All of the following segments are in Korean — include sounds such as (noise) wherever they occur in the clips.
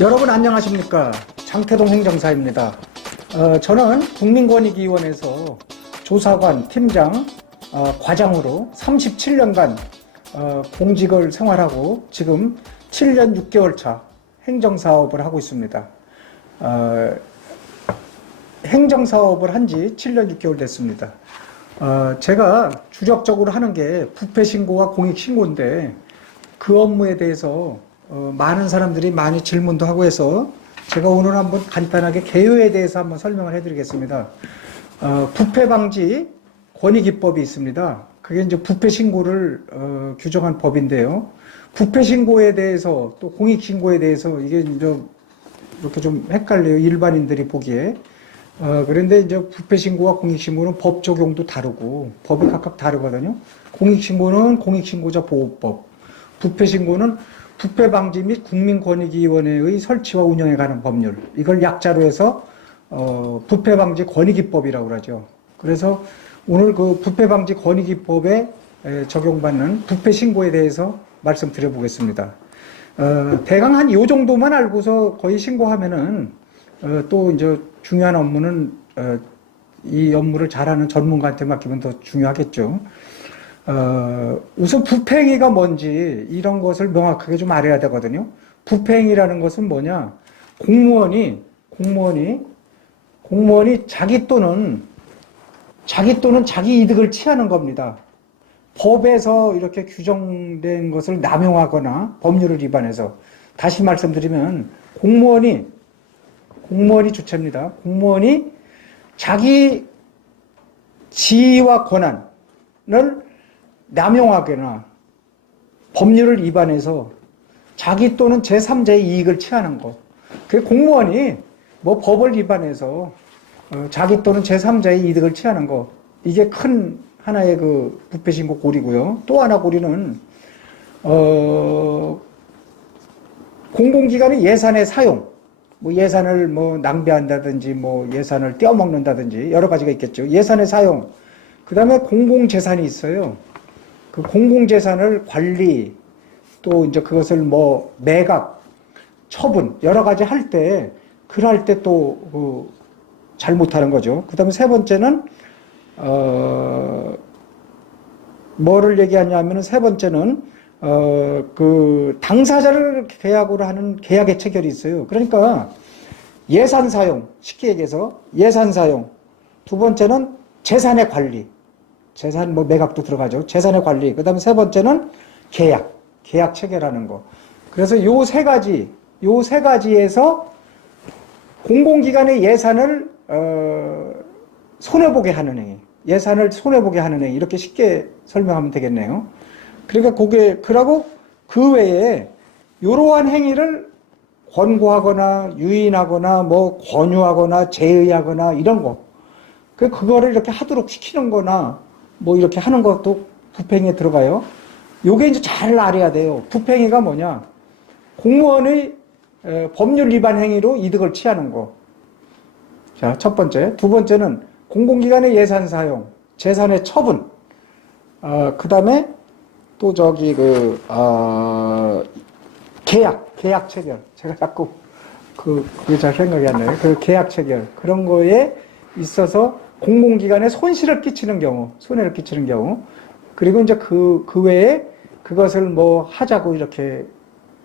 여러분 안녕하십니까 장태동 행정사입니다. 어, 저는 국민권익위원회에서 조사관, 팀장, 어, 과장으로 37년간 어, 공직을 생활하고 지금 7년 6개월 차 행정사업을 하고 있습니다. 어, 행정사업을 한 지 7년 6개월 됐습니다. 어, 제가 주력적으로 하는 게 부패신고와 공익신고인데 그 업무에 대해서 어, 많은 사람들이 많이 질문도 하고 해서 제가 오늘 한번 간단하게 개요에 대해서 한번 설명을 해드리겠습니다. 어, 부패 방지 권익 기법이 있습니다. 그게 이제 부패 신고를 어, 규정한 법인데요. 부패 신고에 대해서 또 공익 신고에 대해서 이게 이제 이렇게 좀 헷갈려요. 일반인들이 보기에. 어, 그런데 이제 부패 신고와 공익 신고는 법 적용도 다르고 법이 각각 다르거든요. 공익 신고는 공익 신고자 보호법, 부패 신고는 부패 방지 및 국민권익위원회의 설치와 운영에 관한 법률. 이걸 약자로 해서 어, 부패 방지 권익위법이라고 그러죠. 그래서 오늘 그 부패 방지 권익위법에 에, 적용받는 부패 신고에 대해서 말씀드려 보겠습니다. 어, 대강 한 요 정도만 알고서 거의 신고하면은 어, 또 이제 중요한 업무는 어, 이 업무를 잘하는 전문가한테 맡기면 더 중요하겠죠. 어, 우선 부패행위가 뭔지 이런 것을 명확하게 좀 알아야 되거든요. 부패행위라는 것은 뭐냐? 공무원이 공무원이 공무원이 자기 또는 자기 또는 자기 이득을 취하는 겁니다. 법에서 이렇게 규정된 것을 남용하거나 법률을 위반해서 다시 말씀드리면 공무원이 공무원이 주체입니다. 공무원이 자기 지위와 권한을 남용하거나 법률을 위반해서 자기 또는 제3자의 이익을 취하는 것. 그 공무원이 뭐 법을 위반해서 어, 자기 또는 제3자의 이득을 취하는 것. 이게 큰 하나의 그 부패 신고 고리고요. 또 하나 고리는 어, 공공기관의 예산의 사용, 뭐 예산을 뭐 낭비한다든지 뭐 예산을 떼어먹는다든지 여러 가지가 있겠죠. 예산의 사용. 그 다음에 공공재산이 있어요. 그 공공재산을 관리 또 이제 그것을 뭐 매각, 처분 여러 가지 할 때 그럴 때또 그 잘못하는 거죠. 그 다음에 세 번째는 어 뭐를 얘기하냐면은 세 번째는 어 그 당사자를 계약으로 하는 계약의 체결이 있어요. 그러니까 예산 사용 쉽게 얘기해서 예산 사용 두 번째는 재산의 관리 재산 뭐 매각도 들어가죠. 재산의 관리. 그다음에 세 번째는 계약. 계약 체결하는 거. 그래서 요 세 가지, 요 세 가지에서 공공기관의 예산을 어, 손해 보게 하는 행위. 예산을 손해 보게 하는 행위. 이렇게 쉽게 설명하면 되겠네요. 그러니까 그게 그러고 그 외에 이러한 행위를 권고하거나 유인하거나 뭐 권유하거나 제의하거나 이런 거. 그 그거를 이렇게 하도록 시키는 거나 뭐 이렇게 하는 것도 부팽에 들어가요. 요게 이제 잘 알아야 돼요. 부팽이가 뭐냐? 공무원의 법률 위반 행위로 이득을 취하는 거. 자, 첫 번째. 두 번째는 공공기관의 예산 사용, 재산의 처분. 어, 그 다음에 또 저기 그, 어, 계약, 계약 체결. 제가 자꾸 그, 그게 잘 생각이 안 나요. 그 계약 체결. 그런 거에 있어서 공공기관에 손실을 끼치는 경우, 손해를 끼치는 경우, 그리고 이제 그, 그 외에 그것을 뭐 하자고 이렇게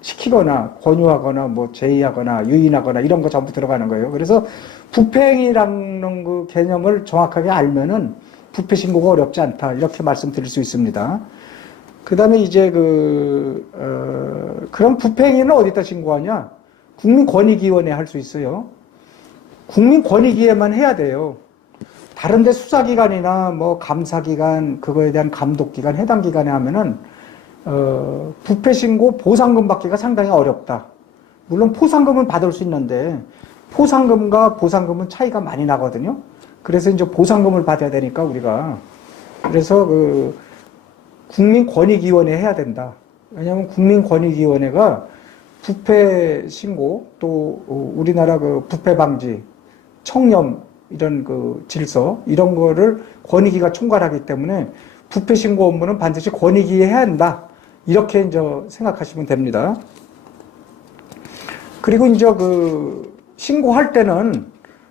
시키거나 권유하거나 뭐 제의하거나 유인하거나 이런 거 전부 들어가는 거예요. 그래서 부패행위라는 그 개념을 정확하게 알면은 부패 신고가 어렵지 않다. 이렇게 말씀드릴 수 있습니다. 그 다음에 이제 그, 어, 그럼 부패행위는 어디다 신고하냐? 국민권익위원회 할 수 있어요. 국민권익위에만 해야 돼요. 다른데 수사기관이나 뭐 감사기관, 그거에 대한 감독기관, 해당 기관에 하면은, 어, 부패 신고 보상금 받기가 상당히 어렵다. 물론 포상금은 받을 수 있는데, 포상금과 보상금은 차이가 많이 나거든요. 그래서 이제 보상금을 받아야 되니까 우리가. 그래서 그, 국민권익위원회 해야 된다. 왜냐하면 국민권익위원회가 부패 신고, 또 우리나라 그 부패 방지, 청렴, 이런 그 질서 이런 거를 권익위가 총괄하기 때문에 부패 신고 업무는 반드시 권익위에 해야 한다. 이렇게 이제 생각하시면 됩니다. 그리고 이제 그 신고할 때는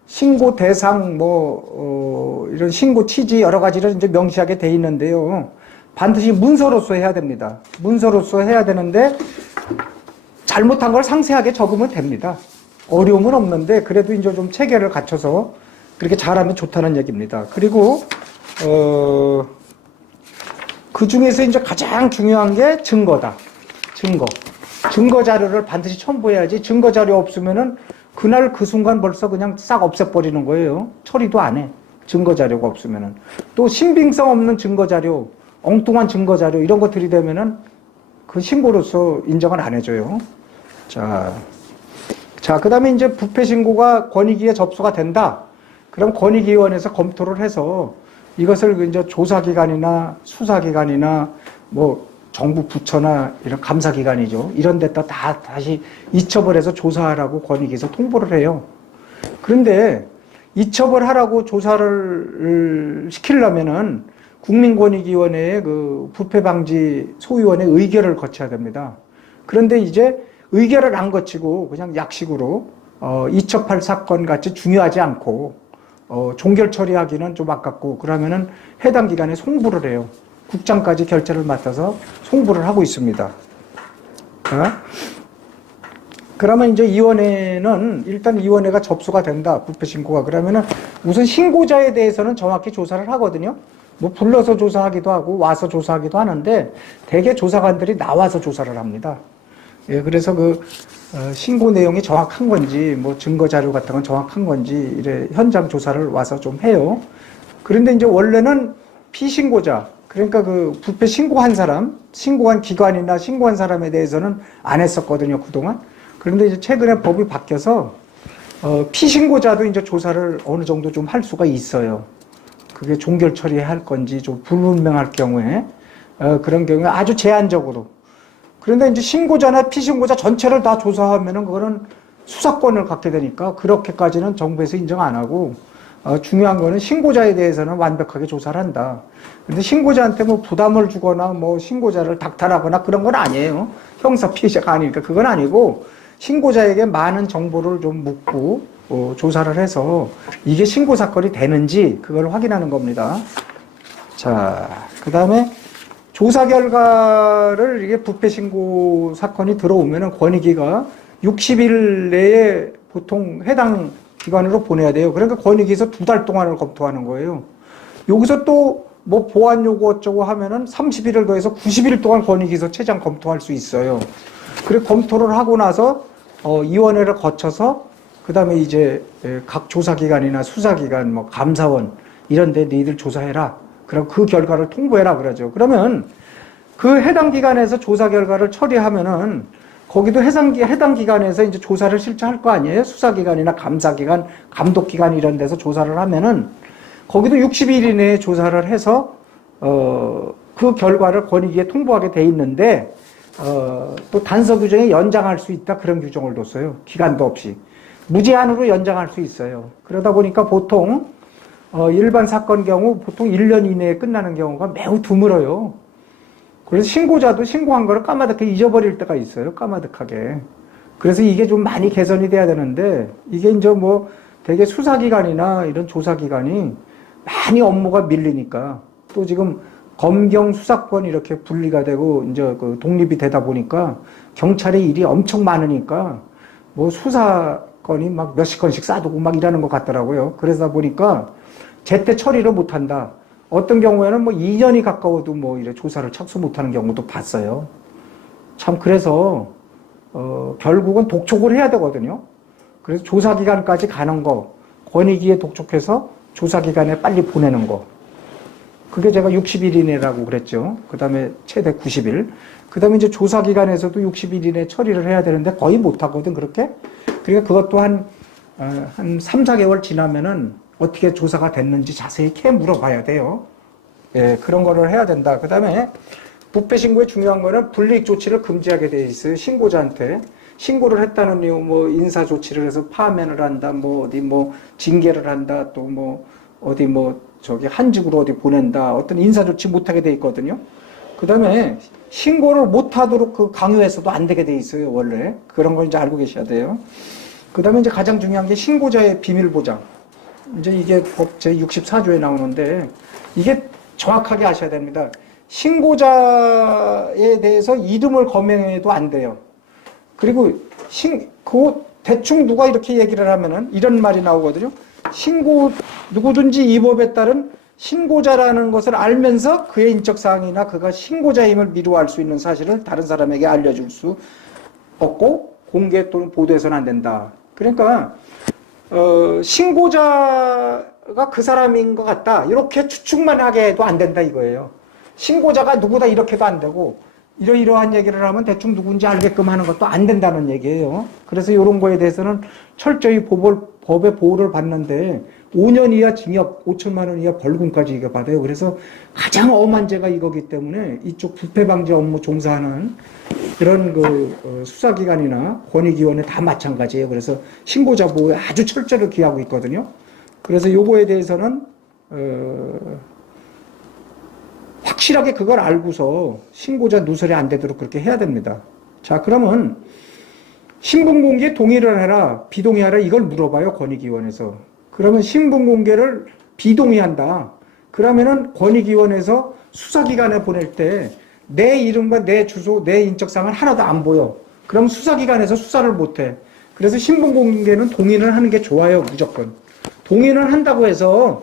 신고 대상 뭐 어, 이런 신고 취지 여러 가지를 이제 명시하게 돼 있는데요. 반드시 문서로서 해야 됩니다. 문서로서 해야 되는데 잘못한 걸 상세하게 적으면 됩니다. 어려움은 없는데 그래도 이제 좀 체계를 갖춰서 그렇게 잘하면 좋다는 얘기입니다. 그리고 어, 그 중에서 이제 가장 중요한 게 증거다. 증거. 증거 자료를 반드시 첨부해야지 증거 자료 없으면은 그날 그 순간 벌써 그냥 싹 없애버리는 거예요. 처리도 안 해. 증거 자료가 없으면은. 또 신빙성 없는 증거 자료, 엉뚱한 증거 자료 이런 거 들이대면은 그 신고로서 인정을 안 해줘요. 자. 자, 그 다음에 이제 부패 신고가 권익위에 접수가 된다. 그럼 권익위원회에서 검토를 해서 이것을 이제 조사기관이나 수사기관이나 뭐 정부 부처나 이런 감사기관이죠. 이런 데다 다 다시 이첩을 해서 조사하라고 권익위에서 통보를 해요. 그런데 이첩을 하라고 조사를 시키려면은 국민권익위원회의 그 부패방지 소위원회 의결을 거쳐야 됩니다. 그런데 이제 의결을 안 거치고 그냥 약식으로 어, 이첩할 사건 같이 중요하지 않고 어, 종결 처리하기는 좀 아깝고 그러면은 해당 기관에 송부를 해요. 국장까지 결재를 맡아서 송부를 하고 있습니다. 자, 그러면 이제 위원회는 일단 위원회가 접수가 된다. 부패 신고가 그러면은 우선 신고자에 대해서는 정확히 조사를 하거든요. 뭐 불러서 조사하기도 하고 와서 조사하기도 하는데 대개 조사관들이 나와서 조사를 합니다. 예, 그래서 그 어, 신고 내용이 정확한 건지 뭐 증거 자료 같은 건 정확한 건지 이래 현장 조사를 와서 좀 해요. 그런데 이제 원래는 피신고자 그러니까 그 부패 신고한 사람, 신고한 기관이나 신고한 사람에 대해서는 안 했었거든요 그동안. 그런데 이제 최근에 법이 바뀌어서 어, 피신고자도 이제 조사를 어느 정도 좀 할 수가 있어요. 그게 종결 처리할 건지 좀 불분명할 경우에 어, 그런 경우에 아주 제한적으로 그런데 이제 신고자나 피신고자 전체를 다 조사하면은 그거는 수사권을 갖게 되니까 그렇게까지는 정부에서 인정 안 하고 어, 중요한 거는 신고자에 대해서는 완벽하게 조사를 한다. 근데 신고자한테 뭐 부담을 주거나 뭐 신고자를 닥탈하거나 그런 건 아니에요. 형사 피해자가 아니니까 그건 아니고 신고자에게 많은 정보를 좀 묻고 어, 조사를 해서 이게 신고 사건이 되는지 그걸 확인하는 겁니다. 자, 그 다음에 조사 결과를 이게 부패 신고 사건이 들어오면은 권익위가 60일 내에 보통 해당 기관으로 보내야 돼요. 그러니까 권익위에서 두 달 동안을 검토하는 거예요. 여기서 또 뭐 보안 요구 어쩌고 하면은 30일을 더해서 90일 동안 권익위에서 최장 검토할 수 있어요. 그래 검토를 하고 나서 어, 위원회를 거쳐서 그 다음에 이제 예, 각 조사기관이나 수사기관, 뭐 감사원 이런 데 너희들 조사해라. 그럼 그 결과를 통보해라 그러죠. 그러면 그 해당 기관에서 조사 결과를 처리하면은 거기도 해당, 기- 해당 기관에서 이제 조사를 실제 할 거 아니에요? 수사기관이나 감사기관, 감독기관 이런 데서 조사를 하면은 거기도 60일 이내에 조사를 해서 어, 그 결과를 권익위에 통보하게 돼 있는데 어, 또 단서 규정에 연장할 수 있다 그런 규정을 뒀어요. 기간도 없이 무제한으로 연장할 수 있어요. 그러다 보니까 보통 어, 일반 사건 경우 보통 1년 이내에 끝나는 경우가 매우 드물어요. 그래서 신고자도 신고한 거를 까마득하게 잊어버릴 때가 있어요. 까마득하게. 그래서 이게 좀 많이 개선이 돼야 되는데 이게 이제 뭐 되게 수사기관이나 이런 조사기관이 많이 업무가 밀리니까 또 지금 검경 수사권 이렇게 분리가 되고 이제 그 독립이 되다 보니까 경찰의 일이 엄청 많으니까 뭐 수사건이 막 몇십 건씩 싸두고 막 이러는 것 같더라고요. 그러다 보니까 제때 처리를 못 한다. 어떤 경우에는 뭐 2년이 가까워도 뭐 이래 조사를 착수 못 하는 경우도 봤어요. 참 그래서 어 결국은 독촉을 해야 되거든요. 그래서 조사기관까지 가는 거, 권익위에 독촉해서 조사기관에 빨리 보내는 거. 그게 제가 60일 이내라고 그랬죠. 그 다음에 최대 90일. 그 다음에 이제 조사기관에서도 60일 이내 처리를 해야 되는데 거의 못 하거든, 그렇게. 그러니까 그것도 한, 어, 한 3, 4개월 지나면은 어떻게 조사가 됐는지 자세히 캐 물어봐야 돼요. 예, 그런 거를 해야 된다. 그 다음에 부패 신고의 중요한 거는 불이익 조치를 금지하게 돼 있어요. 신고자한테. 신고를 했다는 이유, 뭐, 인사 조치를 해서 파면을 한다, 뭐, 어디 뭐, 징계를 한다, 또 뭐, 어디 뭐, 저기 한직으로 어디 보낸다, 어떤 인사 조치 못하게 돼 있거든요. 그 다음에 신고를 못하도록 그 강요해서도 안 되게 돼 있어요 원래 그런 걸 이제 알고 계셔야 돼요. 그 다음에 이제 가장 중요한 게 신고자의 비밀 보장. 이제 이게 법 제 64조에 나오는데 이게 정확하게 아셔야 됩니다. 신고자에 대해서 이름을 거명해도 안 돼요. 그리고 신, 그 대충 누가 이렇게 얘기를 하면은 이런 말이 나오거든요. 신고 누구든지 이 법에 따른 신고자라는 것을 알면서 그의 인적 사항이나 그가 신고자임을 미루할 수 있는 사실을 다른 사람에게 알려줄 수 없고 공개 또는 보도해서는 안 된다. 그러니까 어, 신고자가 그 사람인 것 같다. 이렇게 추측만 하게 해도 안 된다 이거예요. 신고자가 누구다 이렇게도 안 되고 이러이러한 얘기를 하면 대충 누군지 알게끔 하는 것도 안 된다는 얘기예요. 그래서 이런 거에 대해서는 철저히 법을, 법의 보호를 받는데 5년 이하 징역, 5천만 원 이하 벌금까지 이게 받아요. 그래서 가장 엄한 죄가 이거기 때문에 이쪽 부패 방지 업무 종사하는 그런 그 어, 수사기관이나 권익위원회 다 마찬가지예요. 그래서 신고자 보호에 아주 철저를 기하고 있거든요. 그래서 요거에 대해서는 어, 확실하게 그걸 알고서 신고자 누설이 안 되도록 그렇게 해야 됩니다. 자, 그러면 신분 공개 동의를 해라, 비동의하라 이걸 물어봐요, 권익위원회에서. 그러면 신분 공개를 비동의한다. 그러면은 권익위원회에서 수사기관에 보낼 때 내 이름과 내 주소, 내 인적사항은 하나도 안 보여. 그럼 수사기관에서 수사를 못 해. 그래서 신분 공개는 동의를 하는 게 좋아요, 무조건. 동의를 한다고 해서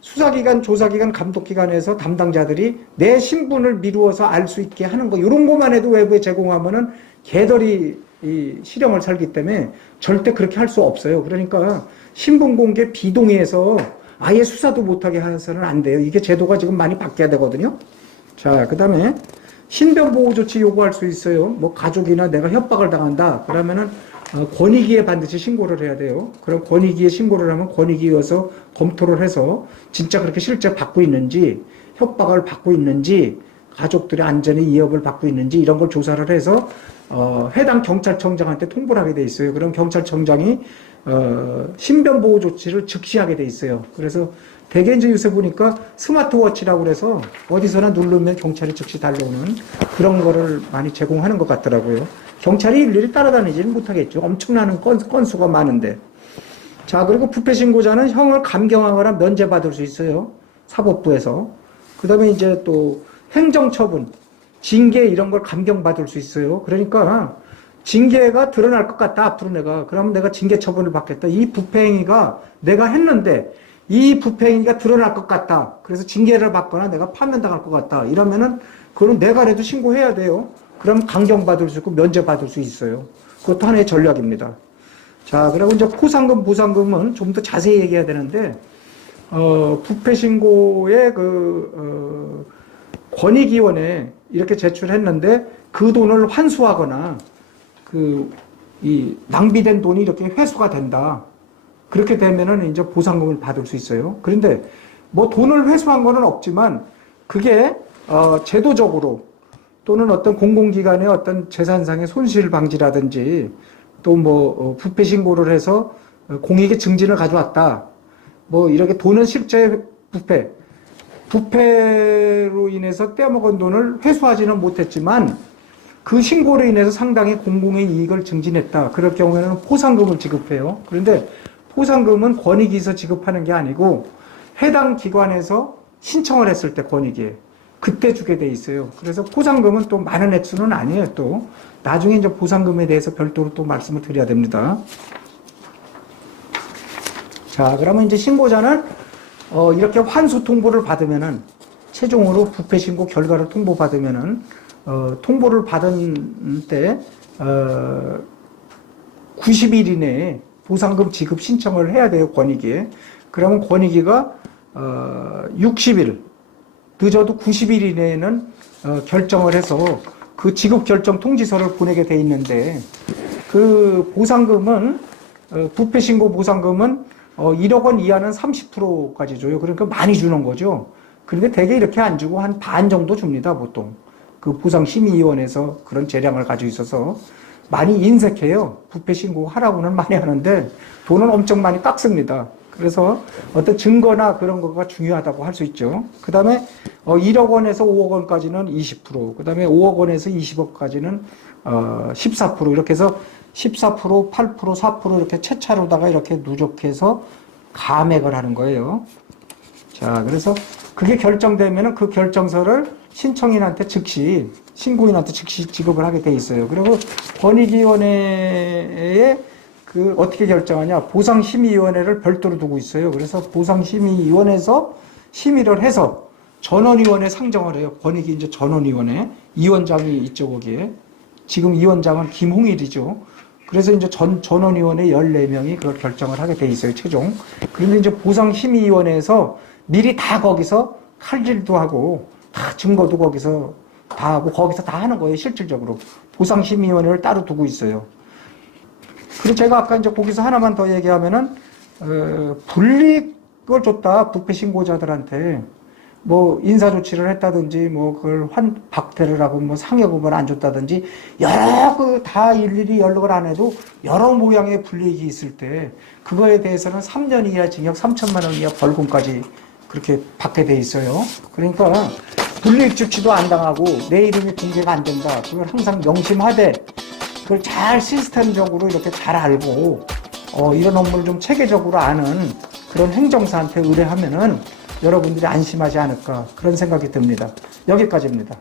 수사기관, 조사기관, 감독기관에서 담당자들이 내 신분을 미루어서 알 수 있게 하는 거, 이런 것만 해도 외부에 제공하면은 개덜이 이 실형을 살기 때문에 절대 그렇게 할 수 없어요. 그러니까 신분 공개 비동의해서 아예 수사도 못하게 해서는 안 돼요. 이게 제도가 지금 많이 바뀌어야 되거든요. 자, 그 다음에 신변 보호 조치 요구할 수 있어요. 뭐 가족이나 내가 협박을 당한다. 그러면은 어, 권익위에 반드시 신고를 해야 돼요. 그럼 권익위에 신고를 하면 권익위에서 검토를 해서 진짜 그렇게 실제 받고 있는지 협박을 받고 있는지 가족들의 안전에 위협을 받고 있는지 이런 걸 조사를 해서 어, 해당 경찰청장한테 통보를 하게 돼 있어요. 그럼 경찰청장이 어, 신변 보호 조치를 즉시 하게 돼 있어요. 그래서 대개 이제 요새 보니까 스마트워치라고 그래서 어디서나 누르면 경찰이 즉시 달려오는 그런 거를 많이 제공하는 것 같더라고요. 경찰이 일일이 따라다니지는 못하겠죠. 엄청나는 건, 건수가 많은데. 자, 그리고 부패 신고자는 형을 감경하거나 면제받을 수 있어요. 사법부에서. 그 다음에 이제 또 행정처분, 징계 이런 걸 감경받을 수 있어요. 그러니까 징계가 드러날 것 같다, 앞으로 내가. 그러면 내가 징계 처분을 받겠다. 이 부패 행위가 내가 했는데 이 부패 행위가 드러날 것 같다. 그래서 징계를 받거나 내가 파면당할 것 같다. 이러면은 그건 내가라도 신고해야 돼요. 그럼 강경받을 수 있고 면제받을 수 있어요. 그것도 하나의 전략입니다. 자, 그리고 이제 포상금, 보상금은 좀 더 자세히 얘기해야 되는데, 어, 부패 신고의 그, 어, 권익위원회 이렇게 제출했는데 그 돈을 환수하거나 그, 이 낭비된 돈이 이렇게 회수가 된다. 그렇게 되면은 이제 보상금을 받을 수 있어요. 그런데 뭐 돈을 회수한 거는 없지만 그게 어, 제도적으로 또는 어떤 공공기관의 어떤 재산상의 손실 방지라든지 또뭐 부패 신고를 해서 어, 공익의 증진을 가져왔다. 뭐 이렇게 돈은 실제 부패, 부패로 인해서 떼어먹은 돈을 회수하지는 못했지만 그 신고로 인해서 상당히 공공의 이익을 증진했다. 그럴 경우에는 포상금을 지급해요. 그런데 포상금은 권익위에서 지급하는 게 아니고 해당 기관에서 신청을 했을 때 권익위에 그때 주게 돼 있어요. 그래서 포상금은 또 많은 액수는 아니에요. 또 나중에 이제 보상금에 대해서 별도로 또 말씀을 드려야 됩니다. 자, 그러면 이제 신고자는 어, 이렇게 환수 통보를 받으면은 최종으로 부패 신고 결과를 통보받으면은 어, 통보를 받은 때 어, 90일 이내에 보상금 지급 신청을 해야 돼요 권익위에. 그러면 권익위가 어, 60일 늦어도 90일 이내에는 어, 결정을 해서 그 지급 결정 통지서를 보내게 돼 있는데 그 보상금은 어, 부패 신고 보상금은 어, 1억 원 이하는 30%까지 줘요. 그러니까 많이 주는 거죠. 그런데 대개 이렇게 안 주고 한 반 정도 줍니다, 보통. 그 보상심의위원회에서 그런 재량을 가지고 있어서 많이 인색해요. 부패 신고 하라고는 (laughs) 많이 하는데 돈은 엄청 많이 깎습니다. 그래서 어떤 증거나 그런 거가 중요하다고 할 수 있죠. 그 다음에 어, 1억 원에서 5억 원까지는 20%, 그 다음에 5억 원에서 20억까지는 어, 14% 이렇게 해서 14%, 8%, 4% 이렇게 채차로다가 이렇게 누적해서 감액을 하는 거예요. 자, 그래서 그게 결정되면은 그 결정서를 신청인한테 즉시 신고인한테 즉시 지급을 하게 돼 있어요. 그리고 권익위원회에 그 어떻게 결정하냐 보상심의위원회를 별도로 두고 있어요. 그래서 보상심의위원회에서 심의를 해서 전원위원회 상정을 해요. 권익위 이제 전원위원회 위원장이 있죠 거기에 지금 위원장은 김홍일이죠. 그래서 이제 전 전원위원회 14명이 그걸 결정을 하게 돼 있어요 최종. 그런데 이제 보상심의위원회에서 미리 다 거기서 칼질도 하고 다 증거도 거기서 다 하고 거기서 다 하는 거예요 실질적으로 보상심의위원회를 따로 두고 있어요. 그리고 제가 아까 이제 거기서 하나만 더 얘기하면은 어, 불이익을 줬다 부패 신고자들한테 뭐 인사 조치를 했다든지 뭐 그걸 환 박대를 하고 뭐 상여금을 안 줬다든지 여러 그 다 일일이 연락을 안 해도 여러 모양의 불이익이 있을 때 그거에 대해서는 3년 이하 징역 3천만 원 이하 벌금까지 그렇게 받게 돼 있어요. 그러니까 불이익 조치도 안 당하고 내 이름이 공개가 안 된다. 그걸 항상 명심하되 그걸 잘 시스템적으로 이렇게 잘 알고 어, 이런 업무를 좀 체계적으로 아는 그런 행정사한테 의뢰하면은 여러분들이 안심하지 않을까 그런 생각이 듭니다. 여기까지입니다.